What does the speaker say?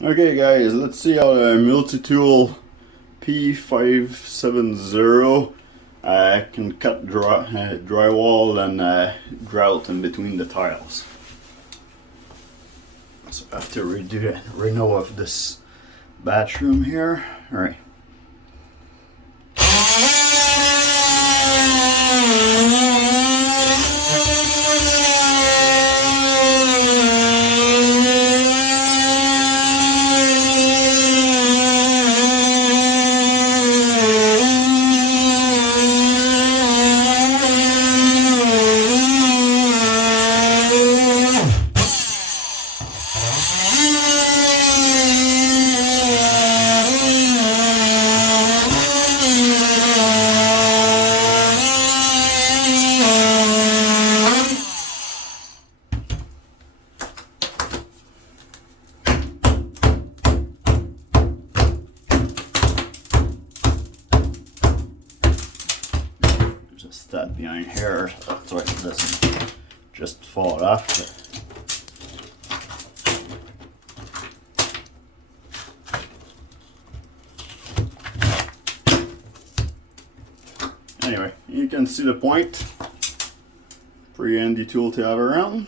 Okay guys, let's see how the multi-tool P570 can cut drywall and grout in between the tiles. So I have to reno of this bathroom here. All right. A stud behind here, so it doesn't just fall off. Anyway, you can see the point. Pretty handy tool to have around.